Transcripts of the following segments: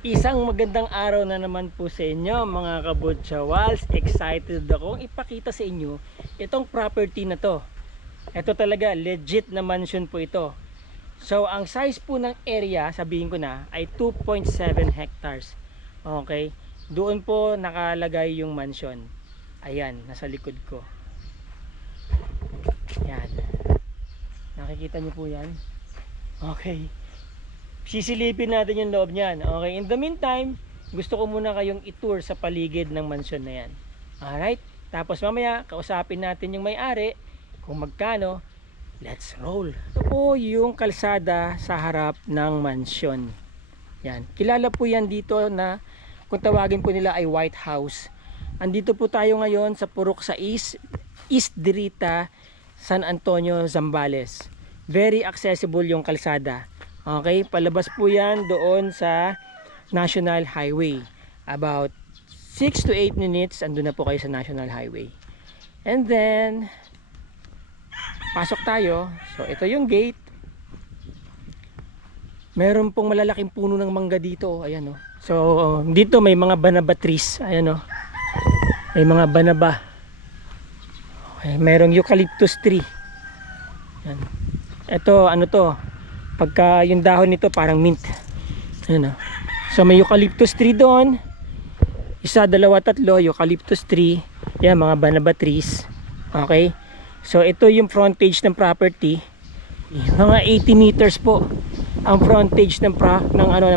Isang magandang araw na naman po sa inyo mga kabutchawals. Excited akong ipakita sa inyo itong property na to. Ito talaga legit na mansion po ito. So ang size po ng area, sabihin ko na, ay 2.7 hectares. Okay, doon po nakalagay yung mansion. Ayan, nasa likod ko. Yan, nakikita niyo po yan. Okay, sisilipin natin yung loob niyan. Okay, in the meantime, gusto ko muna kayong i-tour sa paligid ng mansion na yan. Alright, tapos mamaya kausapin natin yung may-ari kung magkano. Let's roll. Ito po yung kalsada sa harap ng mansion. Yan, kilala po yan dito na kung tawagin po nila ay White House. Andito po tayo ngayon sa Purok 6, East Dirita, San Antonio, Zambales. Very accessible yung kalsada. Okay, palabas po yan doon sa National Highway. About 6 to 8 minutes andun na po kayo sa National Highway. And then pasok tayo. So ito yung gate. Meron pong malalaking puno ng mangga dito. Ayan, oh. So dito may mga banaba trees. Ayan, oh. May mga banaba. Okay, merong eucalyptus tree. Ayan. Ito ano to? Pagka yung dahon nito parang mint. Ayan, oh. So may eucalyptus tree doon. Isa, dalawa, tatlo eucalyptus tree. Yan, mga banaba trees. Okay. So ito yung frontage ng property. Mga 80 meters po ang frontage ng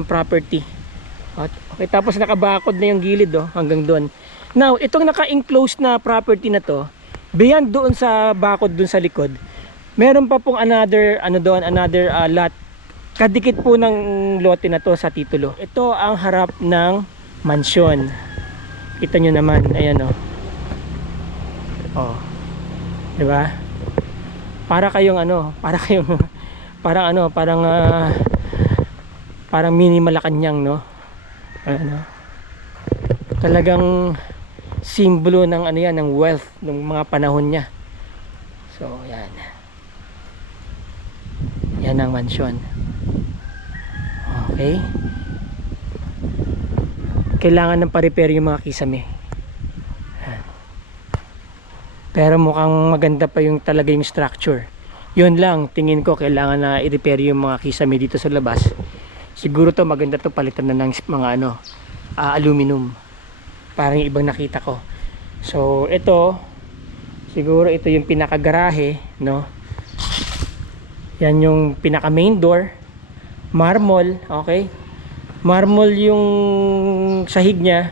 property. Okay, tapos nakabakod na yung gilid, oh, hanggang doon. Now, itong naka-enclosed na property na to, beyond doon sa bakod doon sa likod, meron pa pong another lot. Kadikit po ng lote na to sa titulo. Ito ang harap ng mansyon. Kita nyo naman, ayan, oh. Oh. 'Di ba? Para kayong parang mini Malacanang, no? Ano? Talagang simbolo ng ng wealth ng mga panahon niya. So, yan. Yan ang mansyon. Okay. Kailangan ng pa-repair yung mga kisame. Pero mukhang maganda pa yung talaga yung structure. Yun lang, tingin ko kailangan na i-repair yung mga kisame dito sa labas. Siguro to maganda to palitan na ng mga aluminum. Parang yung ibang nakita ko. So ito, siguro ito yung pinaka-garahe, no? Yan yung pinaka main door. Marmol, okay? Marmol yung sahig niya.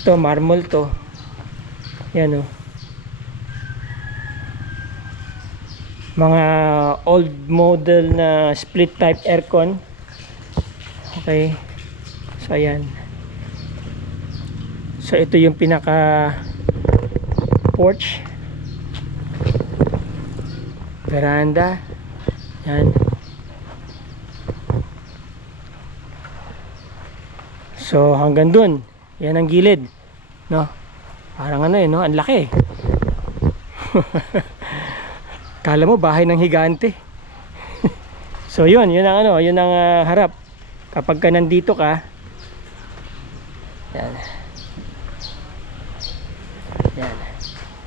Ito, marmol to. Yan, oh. Mga old model na split type aircon. Okay. So ayan. So ito yung pinaka porch. Veranda. Yan. So hanggang dun. Yan ang gilid, no? Parang no? Ang laki. Kala mo bahay ng higante. So yun ang harap. Kapag ka nandito ka, yan.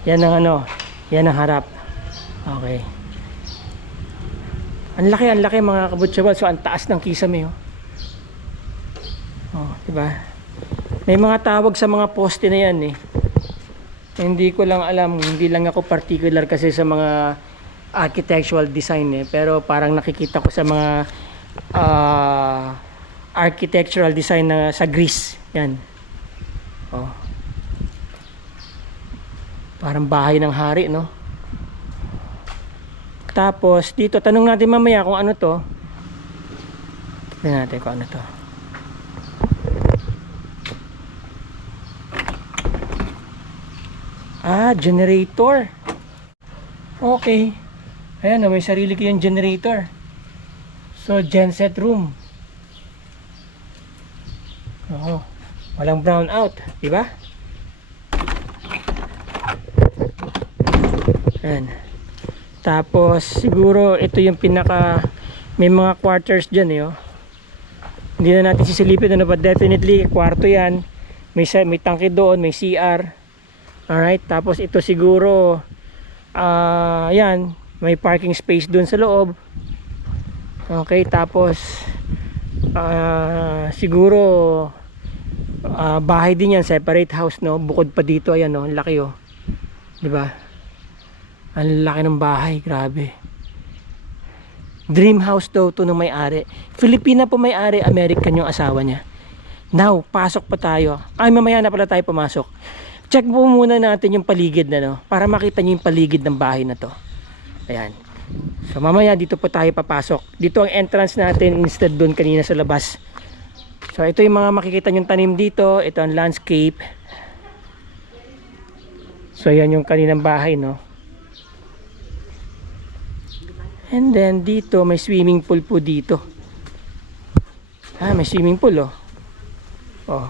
Yan. Yan ang harap. Okay. Ang laki mga kabutsyawal. So ang taas ng kisame, oh. Oh, diba? May mga tawag sa mga poste na yan, eh. Hindi ko lang alam, hindi lang ako particular kasi sa mga architectural design, eh, pero parang nakikita ko sa mga architectural design na sa Greece. Yan. Oh. Parang bahay ng hari, no? Tapos dito, tanong natin mamaya kung ano to. Tingnan natin kung ano to. Generator. Okay. Ayan, may sarili kayong generator. So, genset room. Oo. Walang brown out, di ba? Ayan. Tapos siguro ito yung pinaka, may mga quarters dyan, eh, oh. Hindi na natin sisilipin ano, but definitely kwarto yan. May tangke doon, may CR. Alright, tapos ito siguro yan, may parking space doon sa loob. Okay, tapos siguro bahay din yan, separate house, no? Bukod pa dito, ayan, no? Ang laki, oh. 'Di ba? Ang laki ng bahay, grabe. Dream house daw to ng may-ari. Filipina po may-ari, American yung asawa niya. Now, pasok pa tayo. Ay, mamaya na pala tayo pumasok. Check po muna natin yung paligid na, no? Para makita niyo yung paligid ng bahay na to. Ayan. So, mamaya dito po tayo papasok. Dito ang entrance natin instead doon kanina sa labas. So, ito yung mga makikita nyong tanim dito. Ito ang landscape. So, yan yung kaninang bahay, no? And then dito may swimming pool po dito. May swimming pool, oh. Oh.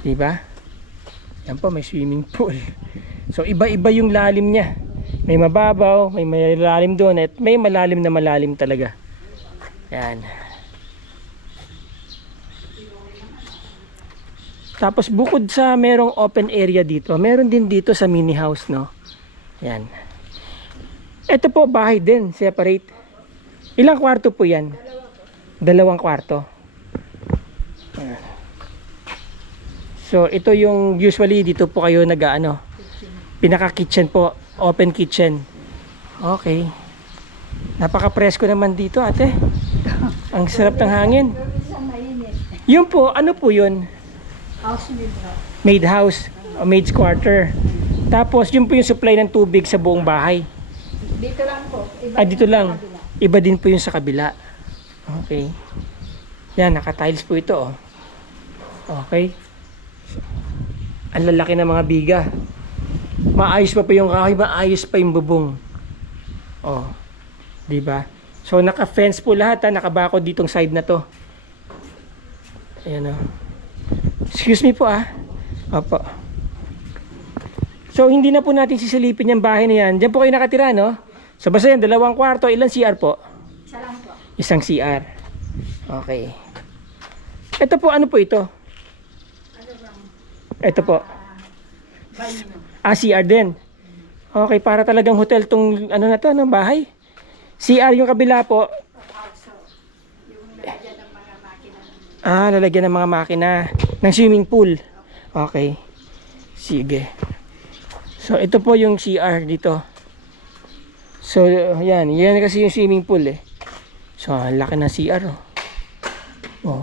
Diba? Yan po, may swimming pool. So iba-iba yung lalim niya. May mababaw, may malalim doon, at may malalim na malalim talaga. Yan. Tapos bukod sa merong open area dito, meron din dito sa mini house, no? Yan. Ito po, bahay din, separate. Ilang kwarto po yan? 2 kwarto. So, ito yung usually dito po kayo nag-ano, pinaka-kitchen po, open kitchen. Okay. Napaka-presko naman dito, ate. Ang sarap ng hangin. Yun po, ano po yun? Maid house, o maid's quarter. Tapos, yun po yung supply ng tubig sa buong bahay. Dito lang po. Dito lang. Iba din po yung sa kabila. Okay. Yan, naka-tiles po ito, oh. Okay. Ang lalaki ng mga biga. Maayos pa yung kahoy, maayos pa yung bubong. Oh. 'Di ba? So naka-fence po lahat, ha, nakabako ditong side na 'to. Ayan, oh. Excuse me po, ah. Opo. So hindi na po natin sisilipin yung bahay na yan. Diyan po kayo nakatira, no? So basta yan, 2 kwarto, ilang CR po? Isa lang po. Isang CR. Okay. Ito po, ano po ito? Ito po. CR din. Okay, para talagang hotel tong ano na to, ng bahay. CR yung kabila po. Lalagyan ng mga makina. Ng swimming pool. Okay. Sige. So, ito po yung CR dito. So, yan. Yan kasi yung swimming pool, eh. So, laki ng CR, oh. Oh.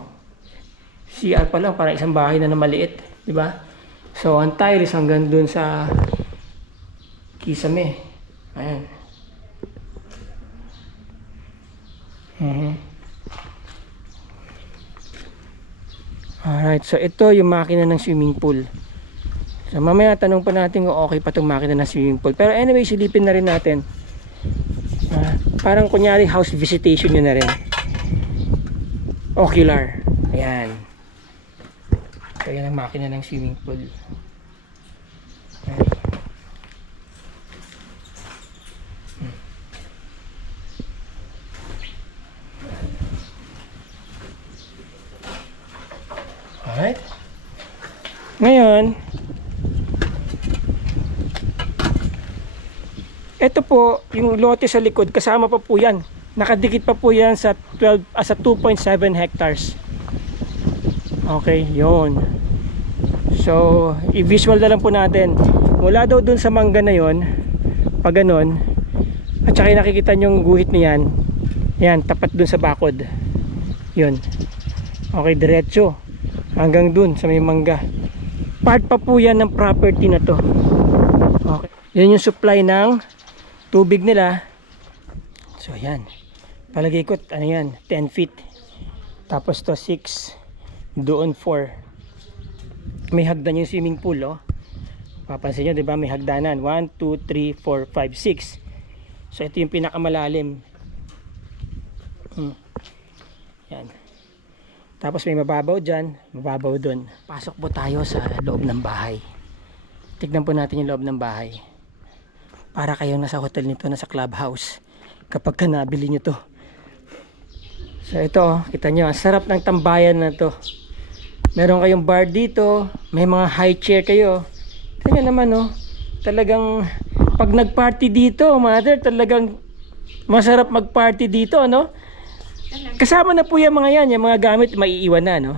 CR pa lang, parang isang bahay na maliit. Diba? So, ang tiles hanggang dun sa kisame. Ayan. Alright, so ito yung makina ng swimming pool. So, mamaya tanong pa natin kung okay pa itong makina ng swimming pool. Pero anyway, silipin na rin natin. Parang kunyari house visitation yun na rin. Ocular. Ayan. So yan ang makina ng swimming pool. Ayan. Alright. Ngayon, ito po, yung lote sa likod, kasama pa po yan. Nakadikit pa po yan sa 2.7 hectares. Okay, yun. So, i-visual na lang po natin. Mula daw dun sa mangga na yon, pag ganon, at saka nakikita nyo yung guhit niyan, yan, tapat dun sa bakod. Yun. Okay, diretso. Hanggang dun sa may mangga. Part pa po yan ng property na to. Okay. Yan yung supply ng tubig nila. So yan, palagay ko ano yan, 10 feet, tapos to 6, doon 4. May hagdan yung swimming pool, oh. Papansin nyo, diba, may hagdanan 1, 2, 3, 4, 5, 6. So ito yung pinakamalalim. Yan. Tapos may mababaw dyan, mababaw dun. Pasok po tayo sa loob ng bahay. Tignan po natin yung loob ng bahay. Para kayong nasa hotel nito, nasa clubhouse, kapag ka nabili nyo to. So ito, kita nyo, ang sarap ng tambayan na to. Meron kayong bar dito, may mga high chair kayo. Tingnan naman oh, talagang pag nag-party dito, mother, talagang masarap mag-party dito, ano? Kasama na po yung mga yan, yung mga gamit maiiwan na, no?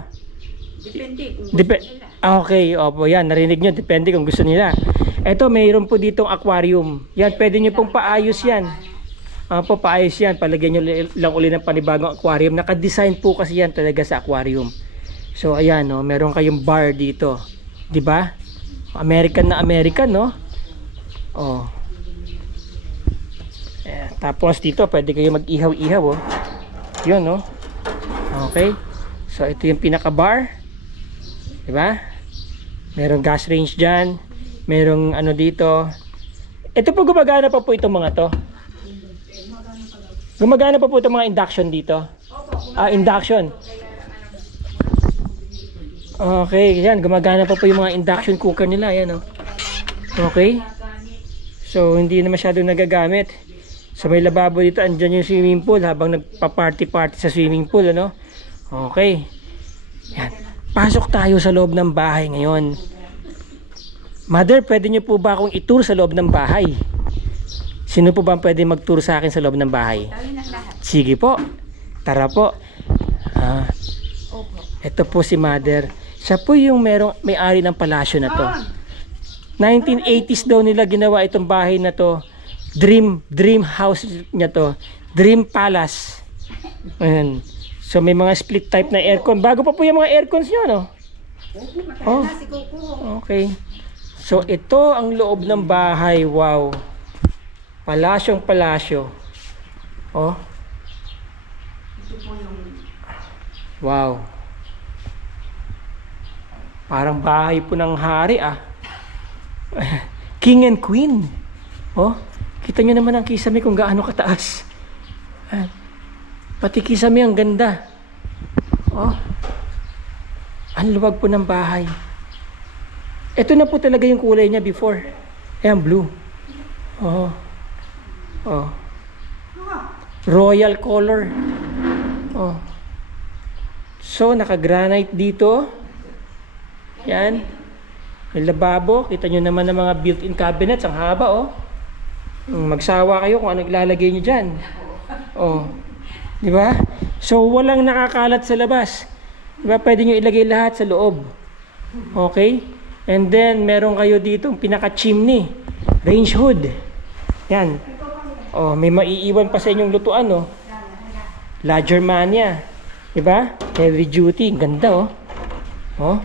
Depende kung gusto nila. Okay, opo, yan, narinig nyo, depende kung gusto nila. Ito, mayroon po ditong aquarium. Yan, pwede nyo pong paayos yan. Po, paayos yan, palagyan nyo lang uli ng panibagong aquarium. Naka-design po kasi yan talaga sa aquarium. So, ayan, no, meron kayong bar dito. 'Di ba? American na American, no? Oh. Tapos dito, pwede kayo mag-ihaw-ihaw, oh. Yun, no? Okay. So, ito yung pinaka-bar. 'Di ba? Merong gas range dyan. Merong ano dito. Ito po, gumagana pa po itong mga to. Gumagana pa po itong mga induction dito. Induction. Okay, yan. Gumagana pa po yung mga induction cooker nila. Yan, oh. Okay. So, hindi na masyado nagagamit. So, may lababo dito. Andyan yung swimming pool habang nagpa-party-party sa swimming pool, ano? Okay. Yan. Pasok tayo sa loob ng bahay ngayon. Mother, pwede niyo po ba akong i-tour sa loob ng bahay? Sino po ba ang pwede mag-tour sa akin sa loob ng bahay? Tawin ang lahat. Sige po. Tara po. Opo. Ito po si Mother. Siya po yung may-ari ng palasyo na to. 1980s daw nila ginawa itong bahay na to. Dream house niya to. Dream Palace. Ayan. So may mga split type na aircon. Bago pa po yung mga aircons nyo, no? Oh. Si Kuko. Okay. So ito ang loob ng bahay. Wow. Palasyong palasyo. Oh. Ito po yung Wow. Parang bahay po ng hari, ah. King and Queen. Oh, kita nyo naman ang kisame kung gaano kataas. Pati kisame ang ganda. Oh. Ang luwag po ng bahay. Ito na po talaga yung kulay niya before. Ayan, blue. Oh. Oh. Royal color. Oh. So, naka-granite dito. Yan. May lababo. Kita nyo naman ng mga built-in cabinets. Ang haba, oh. Magsawa kayo kung anong ilalagay nyo dyan. Oh. Di ba? So, walang nakakalat sa labas. Di ba? Pwede nyo ilagay lahat sa loob. Okay? And then, meron kayo dito pinaka-chimney. Range hood. Yan. Oh, may maiiwan pa sa inyong lutuan, oh. La Germania. Diba? Heavy duty. Ganda, oh. Oh.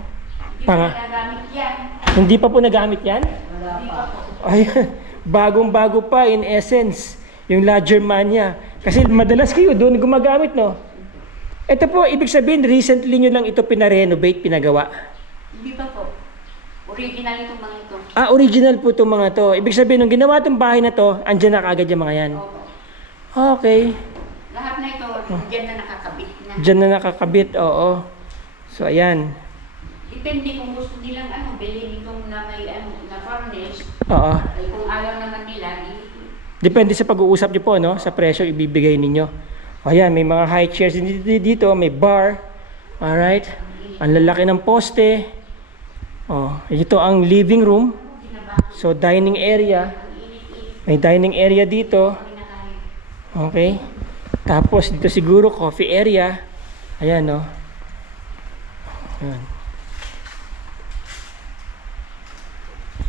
nagamit yan. Hindi pa po nagamit yan? Wala pa. Ay, bagong-bago pa in essence. Yung La Germania. Kasi madalas kayo doon gumagamit, no? Ito po, ibig sabihin, recently nyo lang ito pinarenovate, pinagawa. Hindi pa po. Original itong mga ito. Original po itong mga to. Ibig sabihin, nung ginawa itong bahay na to, andyan na kaagad yung mga yan. Opo. Okay. Lahat na ito, dyan na nakakabit na. Diyan na nakakabit, oo. So, ayan. Depende kung gusto nilang bilhin itong na may na furnish. Oo. Ay kung ayaw naman nila, Depende sa pag-uusap nyo po, no? Sa presyo ibibigay ninyo. Ayan, may mga high chairs dito, may bar. Alright. Ang lalaki ng poste. Oh, ito ang living room. So, dining area. May dining area dito. Okay. Tapos, dito siguro coffee area. Ayan, no? Ayan.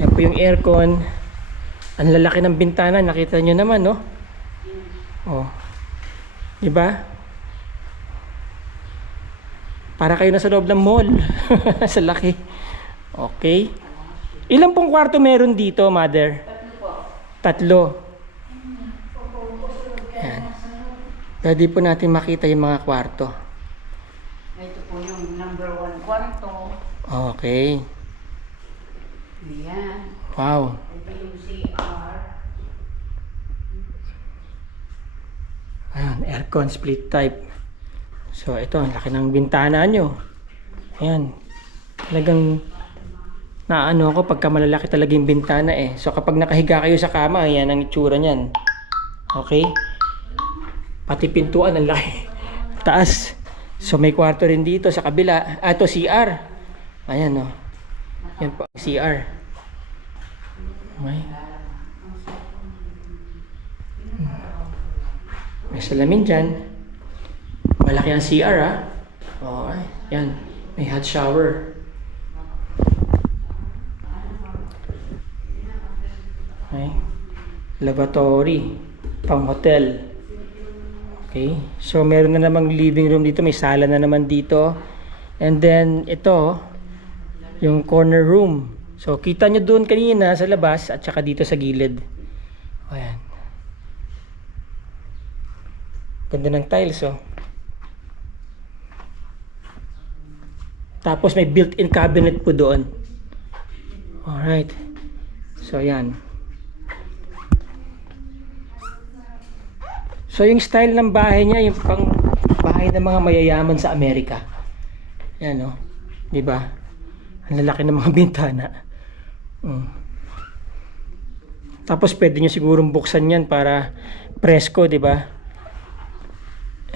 Yan po yung aircon. Ang lalaki ng bintana, nakita nyo naman, no? Oh. Diba? Para kayo nasa loob ng mall. Sa laki. Okay. Ilan pong kwarto meron dito, Mother? 3. Yan. Pwede po natin makita yung mga kwarto. ito po yung number 1 kwarto. Okay. Ayan. Wow. Ito yung CR. Ayan, aircon split type. So, ito, ang laki ng bintana nyo. Ayan. Talagang naano ako pagka malalaki talaga yung bintana, eh. So, kapag nakahiga kayo sa kama, ayan ang itsura niyan. Okay? Pati pintuan, ang laki. taas. So may kwarto rin dito sa kabila. Ito CR. Ayan o. Yan po ang CR. Okay. May salamin dyan. Malaki ang CR ha. Okay. Yan. May hot shower. Okay. Lavatory. Pang hotel. Okay. So meron na namang living room dito. May sala na naman dito. And then ito, yung corner room. So kita nyo doon kanina sa labas at saka dito sa gilid. Ayan. Ganda ng tiles oh. Tapos may built-in cabinet po doon. Alright. So yan. So yung style ng bahay niya, yung pang bahay ng mga mayayaman sa Amerika. Yan oh. 'Di ba? Ang lalaki ng mga bintana. Tapos pwede niyo sigurong buksan 'yan para presko, 'di ba?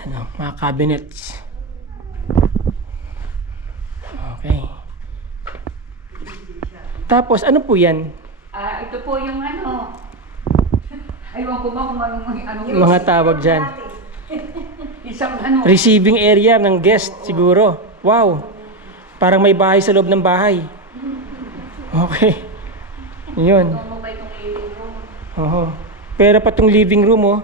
Ano, mga cabinets. Okay. Tapos ano po 'yan? Ito po yung ano. Aywan ko ba kung ano Mga tawag diyan. Isang ano. Receiving area ng guest siguro. Wow. Parang may bahay sa loob ng bahay. Okay. 'Yun. Ano ba itong living room? Oo. Pero pa tong living room oh.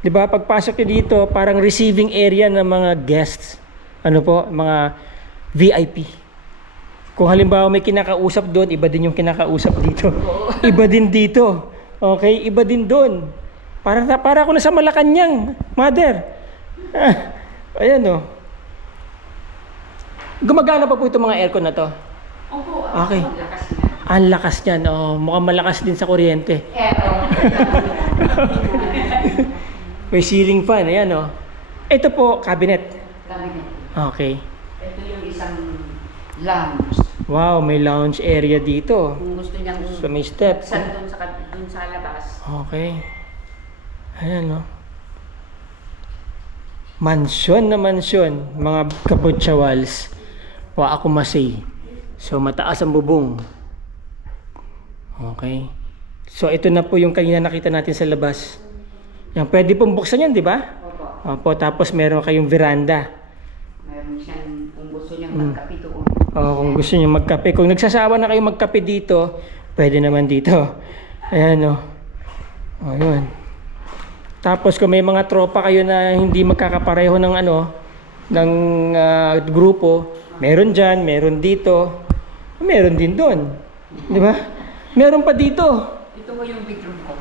'Di ba? Pagpasok niyo dito, parang receiving area ng mga guests. Ano po, mga VIP. Kung halimbawa may kinakausap doon, iba din yung kinakausap dito. Iba din dito. Okay, iba din doon. Para ako na sa Malacanang, mother. Ayan oh. Gumagana pa po itong mga aircon na to. Opo. Okay. Ang lakas niya. Ang lakas niyan. Oh, mukhang malakas din sa kuryente. May ceiling fan, ayan oh. Ito po, cabinet. Cabinet. Okay. Ito yung isang lounge. Wow, may lounge area dito. Kung gusto niyang So may steps. doon sa labas. Okay. Ayan oh. Mansyon na mansyon, mga kabutsawals. Wa ako masay. So mataas ang bubong. Okay. So ito na po yung kanina nakita natin sa labas. Yan, pwede pong buksan yan, di ba? Opo. Opo, tapos meron kayong veranda. Meron siyang, kung gusto niyang magkape doon. Kung gusto niyo magkape. Kung nagsasawa na kayo magkape dito, pwede naman dito. Ayan o. Ayun. Tapos kung may mga tropa kayo na hindi magkakapareho ng ano, ng grupo, meron dyan, meron dito, meron din doon. Di ba? Meron pa dito. Ito po yung bedroom ko.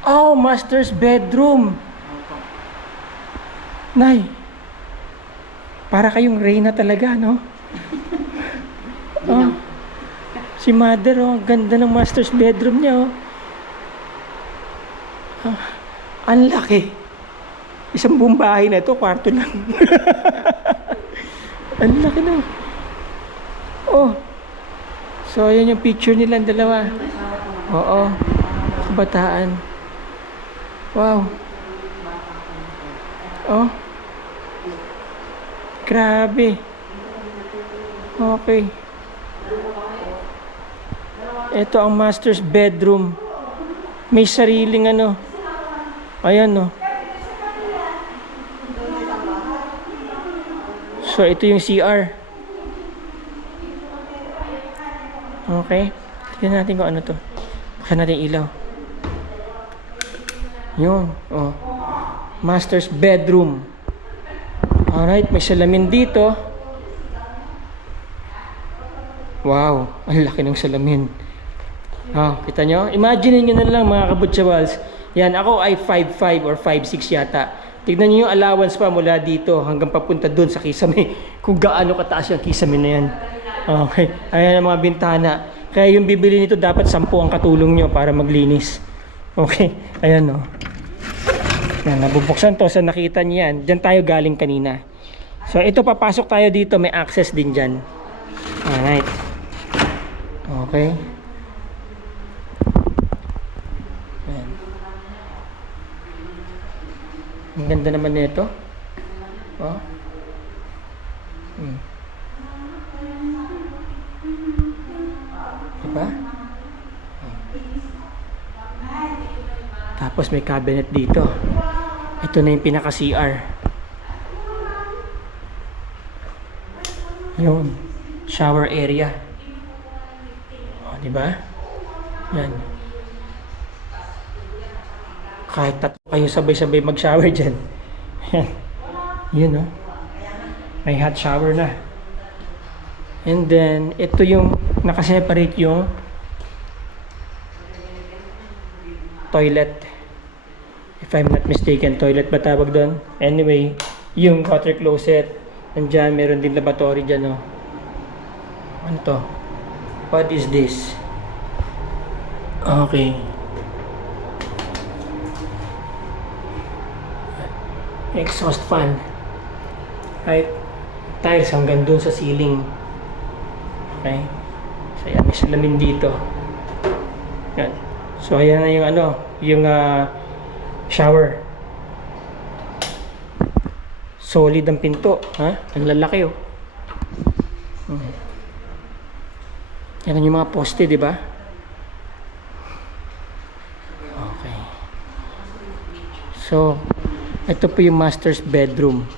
Oh, master's bedroom. Opo. Nay, para kayong Reyna talaga, no? Oh, si mother, oh, ganda ng master's bedroom niya, oh. Ang laki. Isang buong bahay na ito, kwarto lang. Ang laki na. Oh. So, ayan yung picture nila, dalawa. Oo. Kabataan. Wow. Oh. Grabe. Okay. Ito ang master's bedroom. May sariling ano. Ayan no. So ito yung CR. Okay. Tignan natin kung ano to. Buksan natin ilaw. Yun. Oh. Master's bedroom. Alright. May salamin dito. Wow. Ang laki ng salamin. Kita nyo? Imagine nyo na lang mga kabutsawals. Yan. Ako ay 5'5 or 5'6 yata. Tignan nyo yung allowance pa mula dito hanggang papunta doon sa kisame. Kung gaano kataas yung kisame na yan. Okay. Ayan ang mga bintana. Kaya yung bibili nito dapat 10 ang katulong nyo para maglinis. Okay. Ayan o. Yan, nabubuksan to sa nakita niyo yan. Diyan tayo galing kanina. So ito papasok tayo dito. May access din dyan. Alright. Okay. Ayan. Ang ganda naman nito. Oh. Hmm. Diba? Oh. Tapos may cabinet dito. Ito na yung pinaka-CR. Yun. Shower area. Oh, diba? Yan. Kahit tatlo kayo sabay-sabay mag-shower dyan. Yan. Yun, no? May hot shower na. And then, ito yung nakaseparate yung toilet. If I'm not mistaken, toilet ba tawag doon? Anyway, yung water closet. Nandyan, meron din lavatory dyan, no? Ano to? What is this? Okay. Exhaust fan. Right? Tiles hanggang dun sa ceiling. Okay? So, yan. May salamin dito. Yan. So, ayan na yung ano, yung shower. Solid ang pinto. Ha? Ang lalaki, oh. Yan yung mga poste, di ba? Okay. So, ito po yung master's bedroom.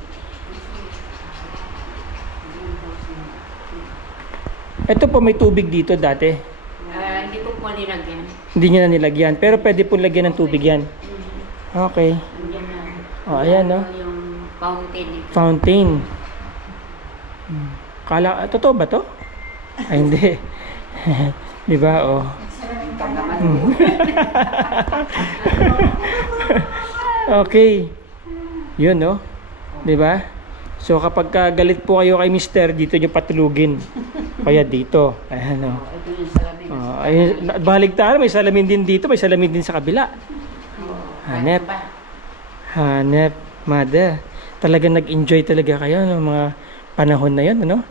Ito po may tubig dito dati. Hindi po po nilagyan. Hindi niya na nilagyan. Pero pwede po lagyan ng tubig yan. Okay. Andiyan na. O, ayan, no? Yung fountain. Fountain. Kala, totoo ba to? Ay, hindi. Di ba? O. Okay. Yun, no? Di ba? So, kapag galit po kayo kay mister, dito nyo patulugin. Kaya dito. Ayan, no? Ito yung salamin. Ayun, baligtad, may salamin din dito, may salamin din sa kabila. Hanep. Hanep, mother. Talagang nag-enjoy talaga kayo ng mga panahon na 'yon, ano?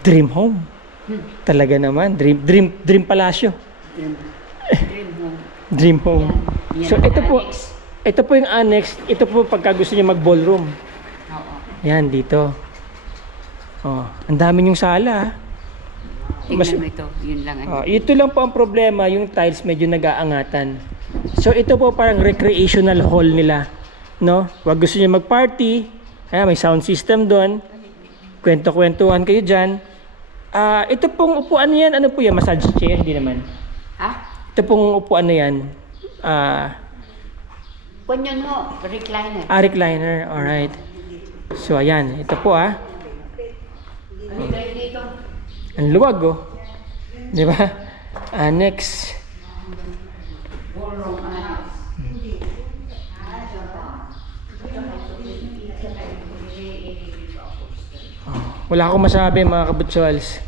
Dream home. Talaga naman, dream palasyo. Dream home. Dream home. Yan. So Yan ang ito annex. po yung annex, ito po pagka gusto niyo mag-ballroom. Oo. Yan dito. Oh, ang dami yung sala. Tingnan mo ito. Yun lang. Ito lang po ang problema, yung tiles medyo nag-aangatan. So ito po parang recreational hall nila, no? Wag gusto niyo mag-party, may sound system doon. Kwento-kwentuhan kayo diyan. Ito pong upuan niyan, ano po yan? Massage chair, hindi naman. Ha? Ito pong upuan na yan. Kung yun ho, recliner. Recliner, alright. So ayan, ito po Ano kayo dito? ang luwag, oh. Di ba? Annex. Ballroom annex. Wala akong masabi, mga kabutsuals.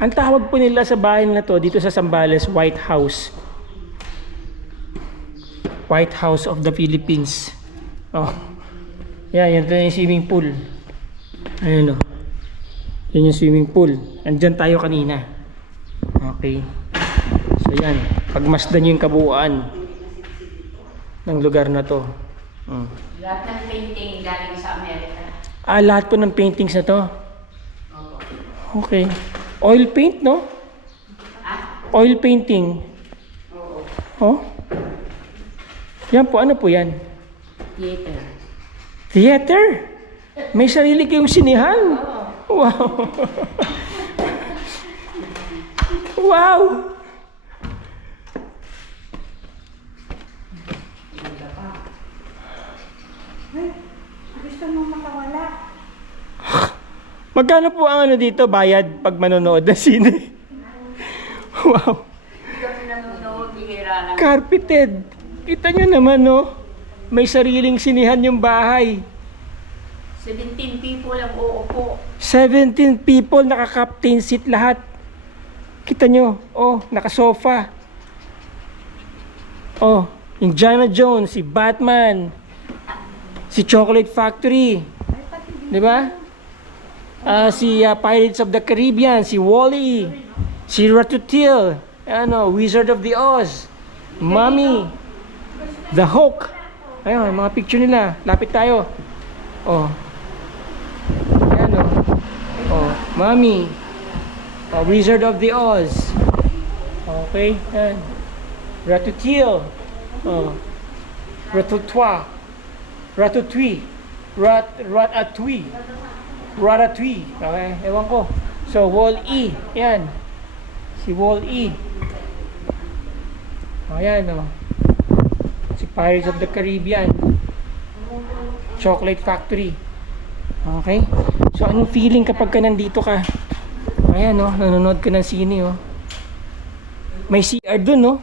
Ang tawag po nila sa bahay na to dito sa Zambales, White House. White House of the Philippines. Oh. Yan yung swimming pool. Ayun, oh. Yan yung swimming pool. Andyan tayo kanina. Okay. So yan, pagmasdan nyo yung kabuuan ng lugar na to. Lahat ng painting galing sa Amerika. Lahat po ng paintings na to. Okay. Oil paint, no? Oil painting. Oh. Yan po, ano po yan? Theater. Theater? May sarili kayong sinihan? Wow. Wow. Gusto mo makawala? Magkano po ang ano dito, bayad pag manonood ng sine? Wow. Kami nanonood, bihira lang. Carpeted. Kita nyo naman, no? May sariling sinihan yung bahay. 17 people ang uupo. 17 people, naka-captain seat lahat. Kita nyo, oh, naka-sofa. Oh, Indiana Jones, si Batman, si Chocolate Factory. Di ba? Si Pirates of the Caribbean, si Wall-E, Si Ratatouille. Ano, Wizard of the Oz. Mommy. The Hulk. Ayun, mga picture nila. Lapit tayo. Oh. Ayan o. Oh, Mommy. Oh, Wizard of the Oz. Okay. Ayan. Ratatouille. Oh. Ratatouille. Ratatouille. Ratatouille. Ratatouille. Okay, ewan ko. So, Wall-E. Yan. Si Wall-E. Ayan o. Si Pirates of the Caribbean. Chocolate Factory. Okay? So, anong feeling kapag ka nandito ka? Ayan o, nanonood ka ng sine o. May CR dun o.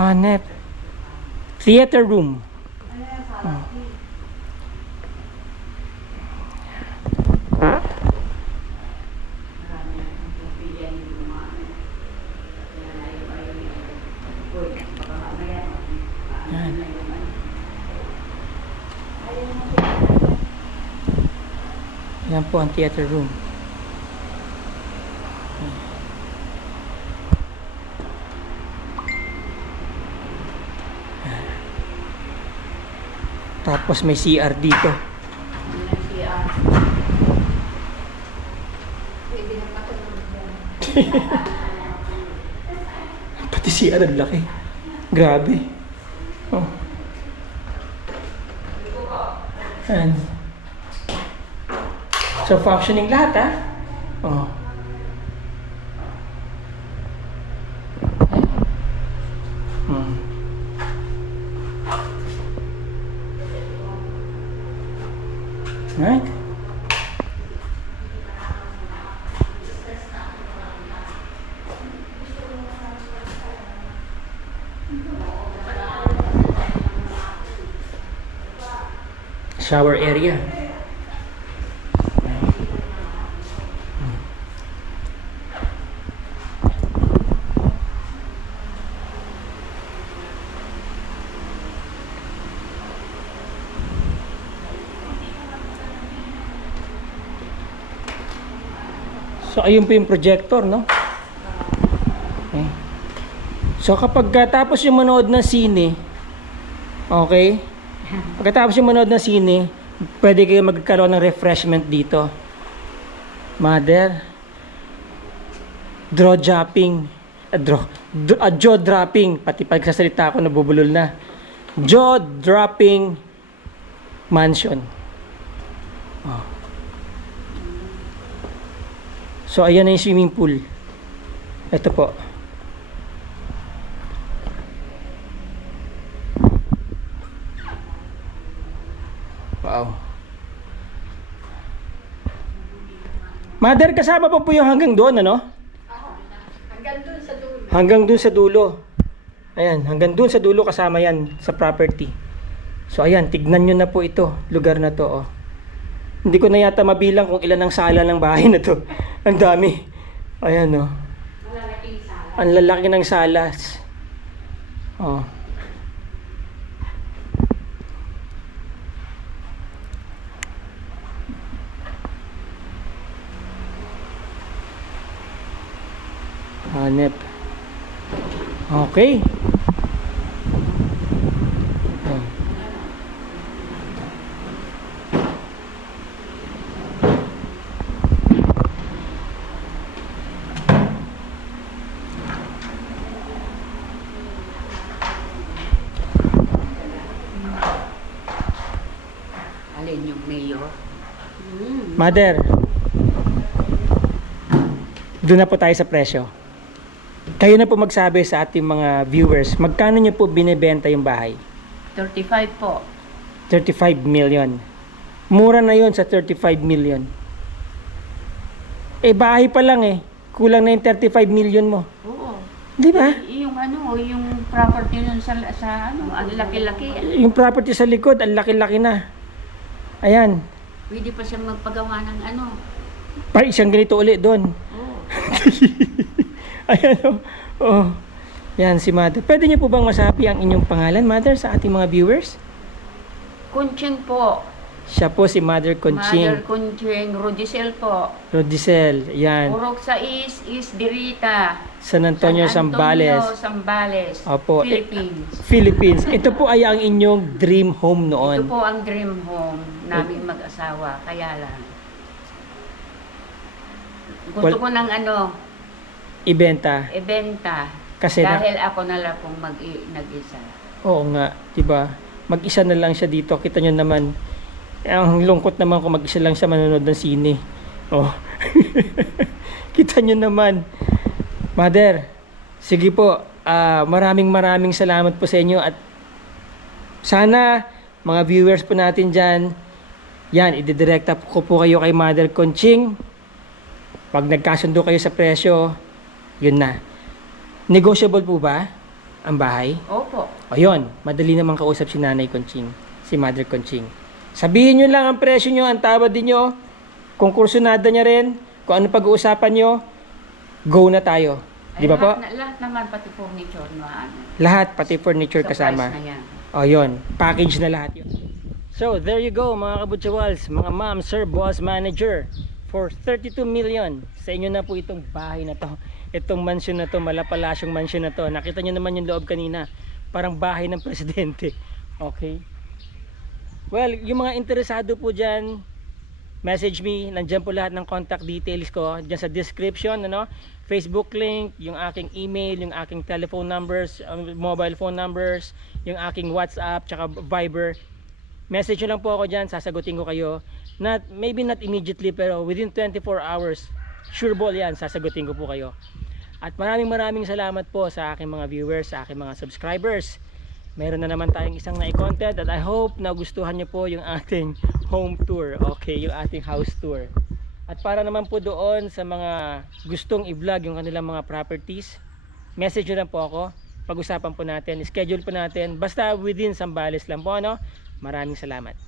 Hanep. Theater room. Yan. Yan po ang theater room. Tapos may CR dito. Pwede na matulog yan. Pati CR ang laki. Grabe. Oh. Ayan. So functioning lahat ha. Oh. Hmm. Right? Shower area. So ayun po yung projector, no? Okay. So kapag tapos yung manood ng sine, okay? Pagkatapos yung manood ng sine, pwede kayo magkaroon ng refreshment dito. Mother, jaw dropping, jaw dropping, pati pagsasalita ako nabubulol na. Jaw dropping mansion. Oh. So ayan na yung swimming pool. Ito po. Wow. Mother, kasama pa po yung hanggang doon, ano? Hanggang dun sa dulo. Hanggang doon sa dulo. Ayan, hanggang doon sa dulo kasama yan sa property. So ayan, tignan nyo na po ito, lugar na to, oh. Hindi ko na yata mabilang kung ilan ang sala ng bahay na to. Ang dami. Ayan, oh. Malalaking sala. Ang lalaki ng salas. Oh. Hanep. Okay. Oh. Alin yung mayor? Mother, doon na po tayo sa presyo. Kayo na po magsabi sa ating mga viewers, magkano nyo po binibenta yung bahay? 35 po. 35 million. Mura na yun sa 35 million. Eh, bahay pa lang eh. Kulang na yung 35 million mo. Oo. Di ba? Yung ano, yung property nun sa ano, ang laki-laki. Yung property sa likod, ang laki-laki na. Ayan. Pwede pa siyang magpagawa ng ano. Pa isang ganito ulit doon. Oo. Ayan o. Oh. Yan si Mother. Pwede niyo po bang masabi ang inyong pangalan, Mother, sa ating mga viewers? Kunching po. Siya po si Mother Mother Conching Conching Rodicel po. Rodicel. Yan. Purok 6 is Dirita. San Antonio, Zambales. Zambales. Opo. Philippines. Philippines. Ito po ay ang inyong dream home Ito noon. po ang dream home naming mag-asawa. Kaya lang. Gusto Well, ko ng ibenta. ibenta. Kasi Dahil ako na lang pong nag-isa. Oo nga, 'di ba? Mag-isa na lang siya dito. Kita nyo naman. Ang lungkot naman kung mag-isa lang siya manonood ng sine. Oh. Kita nyo naman. Mother, sige po. Maraming salamat po sa inyo at sana mga viewers po natin dyan, yan, ididirekta ko po kayo kay Mother Conching. Pag nagkasundo kayo sa presyo, yun na. Negotiable po ba ang bahay? Opo. Ayun, madali naman kausap si Nanay Conching, si Mother Conching. Sabihin nyo lang ang presyo nyo, ang tawad niyo, kung kursunada niya rin, kung ano pag-uusapan nyo, go na tayo. Di ba po? Lahat naman, pati furniture na Lahat, pati furniture sa kasama. price na yan. O yun, package na lahat yun. So, there you go mga kabutsawals, mga ma'am, sir, boss, manager. For 32 million, sa inyo na po itong bahay na to. Itong mansion na to, malapalasyong mansion na to. Nakita nyo naman yung loob kanina. Parang bahay ng presidente. Okay? Well, yung mga interesado po dyan, message me. Nandyan po lahat ng contact details ko. Dyan sa description, Facebook link, yung aking email, yung aking telephone numbers, mobile phone numbers, yung aking WhatsApp, tsaka Viber. Message nyo lang po ako dyan, sasagutin ko kayo. Maybe not immediately, pero within 24 hours, sure ball yan, sasagutin ko po kayo. At maraming salamat po sa aking mga viewers, sa aking mga subscribers. Meron na naman tayong isang na-content at I hope nagustuhan nyo po yung ating home tour, okay, yung ating house tour. At para naman po doon sa mga gustong i-vlog yung kanilang mga properties, message nyo lang po ako, pag-usapan po natin, schedule po natin, basta within Zambales lang po, Maraming salamat.